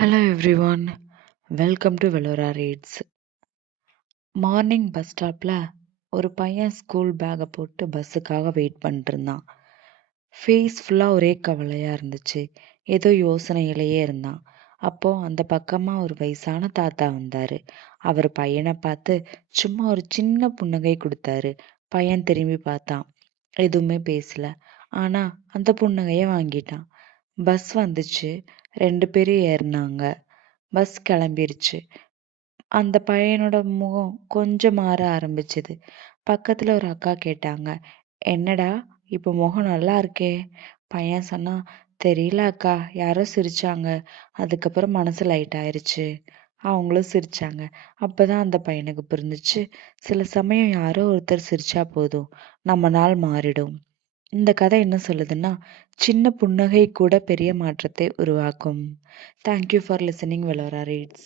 Hello everyone, welcome to Velora Reads. Morning bus ஸ்டாப்ல ஒரு பையன் ஸ்கூல் பேக்கை போட்டு பஸ்ஸுக்காக வெயிட் பண்ணிட்டு இருந்தான். ஃபேஸ் ஃபுல்லாக ஒரே கவலையாக இருந்துச்சு. ஏதோ யோசனையிலேயே இருந்தான். அப்போ அந்த பக்கமா ஒரு வயசான தாத்தா வந்தாரு. அவர் பையனை பார்த்து சும்மா ஒரு சின்ன புன்னகை கொடுத்தாரு. பையன் திரும்பி பார்த்தான். எதுவுமே பேசல. ஆனா அந்த புன்னகைய வாங்கிட்டான். பஸ் வந்துச்சு. 2 பேரும் ஏறினாங்க. பஸ் கிளம்பிருச்சு. அந்த பையனோட முகம் கொஞ்சம் மாற ஆரம்பிச்சது. பக்கத்துல ஒரு அக்கா கேட்டாங்க, என்னடா இப்ப முகம் நல்லா இருக்கே? பையன் சொன்னான், தெரியல அக்கா, யாரோ சிரிச்சாங்க, அதுக்கப்புறம் மனசு லைட் ஆயிருச்சு. அவங்களும் சிரிச்சாங்க. அப்பதான் அந்த பையனுக்கு புரிஞ்சுச்சு, சில சமயம் யாரோ ஒருத்தர் சிரிச்சா போதும், நம்ம நாள் மாறிடும். இந்த கதை என்ன சொல்லுதுன்னா, சின்ன புன்னகை கூட பெரிய மாற்றத்தை உருவாக்கும். Thank you for listening Velora reads.